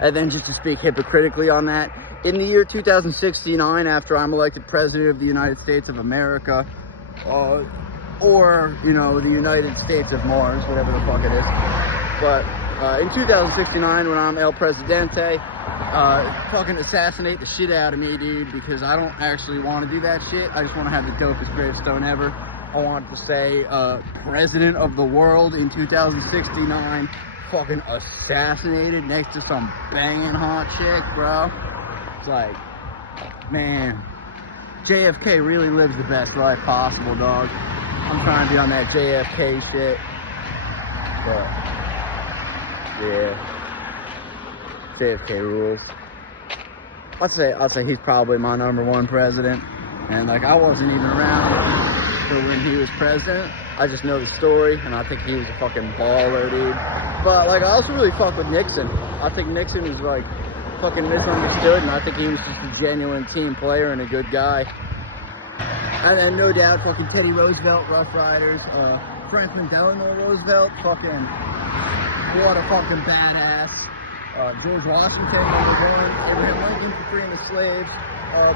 And then just to speak hypocritically on that, in the year 2069, after I'm elected president of the United States of America, or, you know, the United States of Mars, whatever the fuck it is. But in 2069, when I'm El Presidente, fucking assassinate the shit out of me, dude, because I don't actually want to do that shit. I just want to have the dopest gravestone ever. I want to say, President of the World in 2069, fucking assassinated next to some banging hot chick, bro. It's like, man, JFK really lives the best life possible, dog. I'm trying to be on that JFK shit. But, yeah. JFK rules. I'd say he's probably my #1 president. And, like, I wasn't even around for when he was president. I just know the story, and I think he was a fucking baller, dude. But, like, I also really fuck with Nixon. I think Nixon is, like, fucking misunderstood, and I think he was just a genuine team player and a good guy. And then, no doubt, fucking Teddy Roosevelt, Rough Riders, Franklin Delano Roosevelt, fucking, what a fucking badass. George Washington, #1, Abraham Lincoln for freeing the slaves.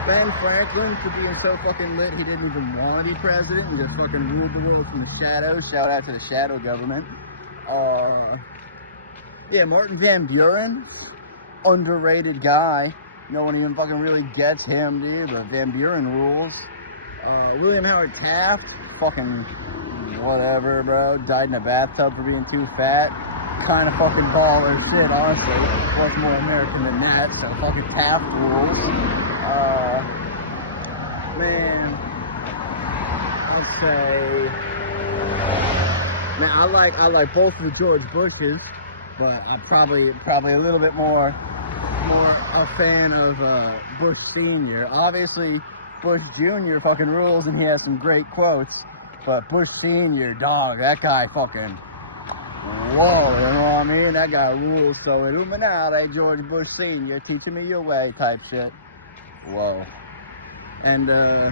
Ben Franklin for being so fucking lit, he didn't even want to be president, and just fucking ruled the world from the shadows. Shout out to the shadow government. Yeah, Martin Van Buren, underrated guy. No one even fucking really gets him, dude, but Van Buren rules. William Howard Taft, fucking whatever, bro. Died in a bathtub for being too fat. Kind of fucking baller shit, honestly. Much more American than that, so fucking Taft rules. Man, I'd say, man, I like both of the George Bushes, but I'm probably a little bit more a fan of Bush Senior. Obviously, Bush Junior fucking rules, and he has some great quotes. But Bush Senior, dog, that guy fucking, whoa, you know what I mean? That guy rules. So Illuminati, George Bush Senior, teaching me your way type shit. Whoa. And yeah,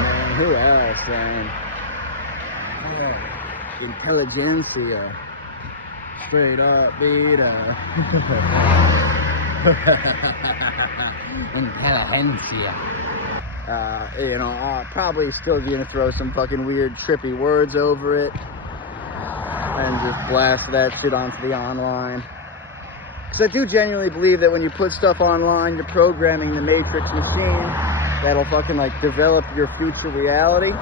man, who else, man? Oh, intelligentsia. Straight up, dude. Intelligentsia. You know, I'll probably still gonna throw some fucking weird, trippy words over it. And just blast that shit onto the online. Because I do genuinely believe that when you put stuff online, you're programming the Matrix machine that'll fucking, like, develop your future reality.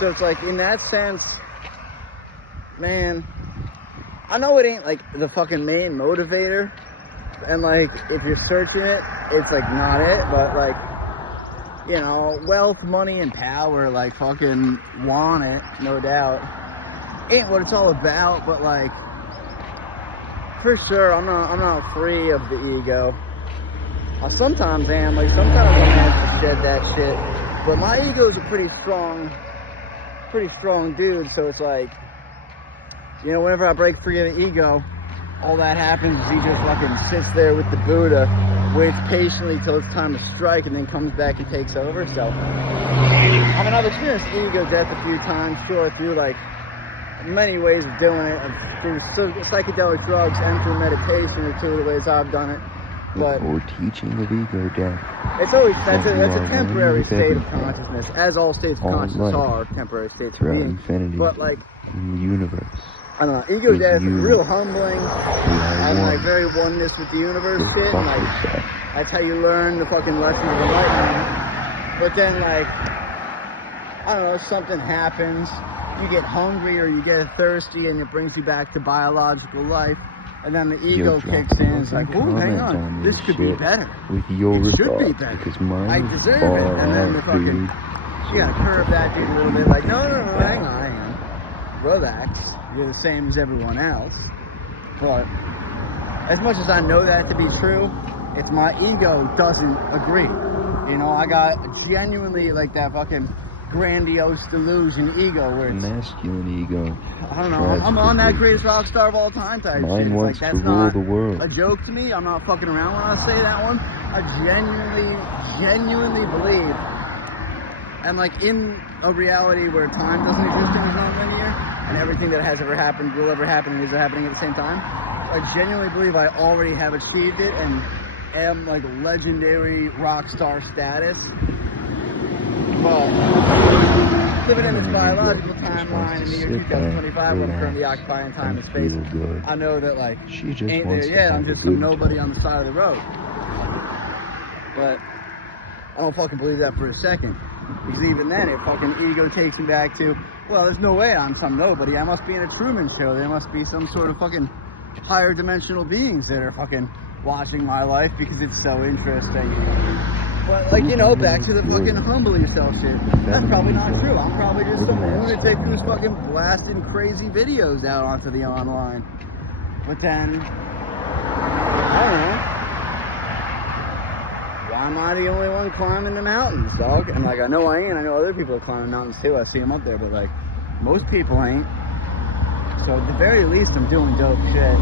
So it's like, in that sense, man, I know it ain't, like, the fucking main motivator. And, like, if you're searching it, it's, like, not it. But, like, you know, wealth, money, and power, like, fucking want it, no doubt. Ain't what it's all about, but, like, for sure, I'm not free of the ego. I sometimes am, like, sometimes I have to shed that shit. But my ego's a pretty strong dude, so it's like, you know, whenever I break free of the ego, all that happens is he just fucking sits there with the Buddha, waits patiently till it's time to strike, and then comes back and takes over. So, I mean, I've experienced ego death a few times, sure, through, like, many ways of doing it, through psychedelic drugs and through meditation are two of the ways I've done it. But or teaching of ego death. It's always that's a temporary state of consciousness, as all states of consciousness are temporary states of being. Infinity, but like in the universe, I don't know, ego death is real humbling and like very oneness with the universe shit. And, like that's how you learn the fucking lesson of enlightenment. But then like I don't know, something happens. You get hungry or you get thirsty and it brings you back to biological life, and then the ego kicks in and it's like, oh, hang on, this could be better. With your it should be better. Because mine I deserve it. And then the fucking, you gotta curve that dude a little bit, like, no, hang on. Relax. You're the same as everyone else. But as much as I know that to be true, it's my ego doesn't agree. You know, I got genuinely like that fucking grandiose delusion ego where it's masculine ego. I don't know. I'm on that greatest rock star of all time type shit. Mine wants like, to rule the world. A joke to me. I'm not fucking around when I say that one. I genuinely believe. And like in a reality where time doesn't exist and is non-linear, and everything that has ever happened, will ever happen, and is happening at the same time. I genuinely believe I already have achieved it and am like legendary rock star status. But living in this biological timeline in the year 2025, where I'm currently occupying time and space, I know that like She just ain't wants there to yet. I'm have a just some good nobody time. on the side of the road. But I don't fucking believe that for a second. Because even then, it fucking ego takes me back to, well, there's no way I'm some nobody. I must be in a Truman Show. There must be some sort of fucking higher dimensional beings that are fucking watching my life because it's so interesting. But like, you know, back to the fucking humble yourself shit. That's probably not true. I'm probably just some lunatic who's fucking blasting crazy videos out onto the online. But then, I don't know. Why am I the only one climbing the mountains, dog? And like, I know I ain't. I know other people are climbing mountains too. I see them up there, but like, most people ain't. So at the very least, I'm doing dope shit.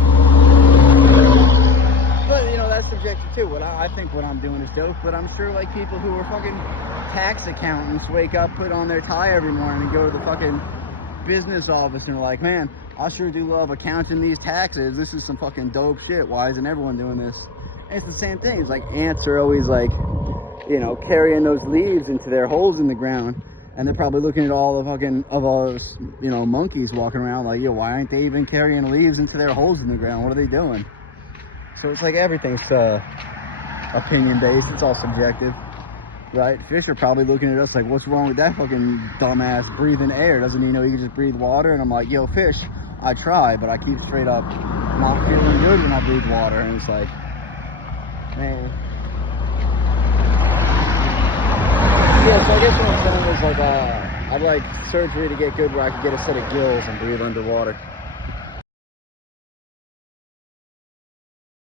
But you know, that's subjective too. What I think what I'm doing is dope, but I'm sure like people who are fucking tax accountants wake up, put on their tie every morning and go to the fucking business office and are like, man, I sure do love accounting these taxes. This is some fucking dope shit. Why isn't everyone doing this? And it's the same thing. It's like ants are always like, you know, carrying those leaves into their holes in the ground. And they're probably looking at all the fucking, of all those, you know, monkeys walking around like, yo, why aren't they even carrying leaves into their holes in the ground? What are they doing? So it's like everything's opinion based. It's all subjective, right? Fish are probably looking at us like, what's wrong with that fucking dumbass breathing air? Doesn't he know he can just breathe water? And I'm like, yo, fish, I try, but I keep straight up not feeling good when I breathe water. And it's like, man. Yeah, so I guess what I'm saying is like, I'd like surgery to get good where I could get a set of gills and breathe underwater.